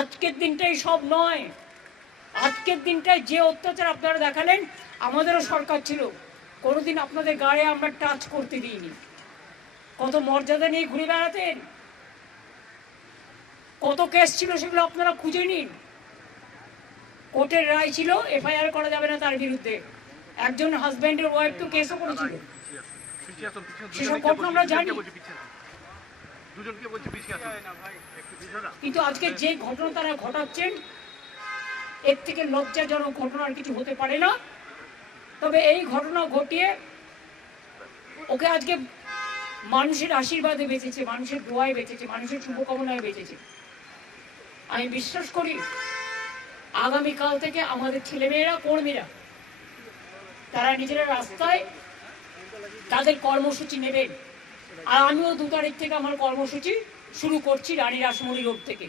আজকের দিনটাই সব নয়। আজকের দিনটায় যে অত্যাচার আপনারা দেখালেন, আমাদেরও সরকার ছিল, কোনোদিন আপনাদের গায়ে আমরা টাচ করতে দিইনি। কত মর্যাদা নিয়ে ঘুরে বেড়াতেন, কত কেস ছিল সেগুলো আপনারা খুঁজে নিন। কোর্টের রায় ছিল এফআইআর করা যাবে না তার বিরুদ্ধে। একজন হাজব্যান্ডের ওয়াইফ তো কেসও করেছিল, সেসব ঘটনা আমরা জানি। কিন্তু আজকে যে ঘটনা তারা ঘটাচ্ছেন, এর থেকে লজ্জাজনক ঘটনা আর কিছু হতে পারে না। তবে এই ঘটনা ঘটিয়ে ওকে আজকে মানুষের আশীর্বাদে বেঁচেছে, মানুষের দোয়ায় বেঁচেছে, মানুষের শুভকামনায় বেঁচেছে। আমি বিশ্বাস করি আগামীকাল থেকে আমাদের ছেলেমেয়েরা, কর্মীরা, তারা নিজেরা রাস্তায় তাদের কর্মসূচি নেবেন। আর আমিও 2 তারিখ থেকে আমার কর্মসূচি শুরু করছি রানী রাসমণি রোড থেকে।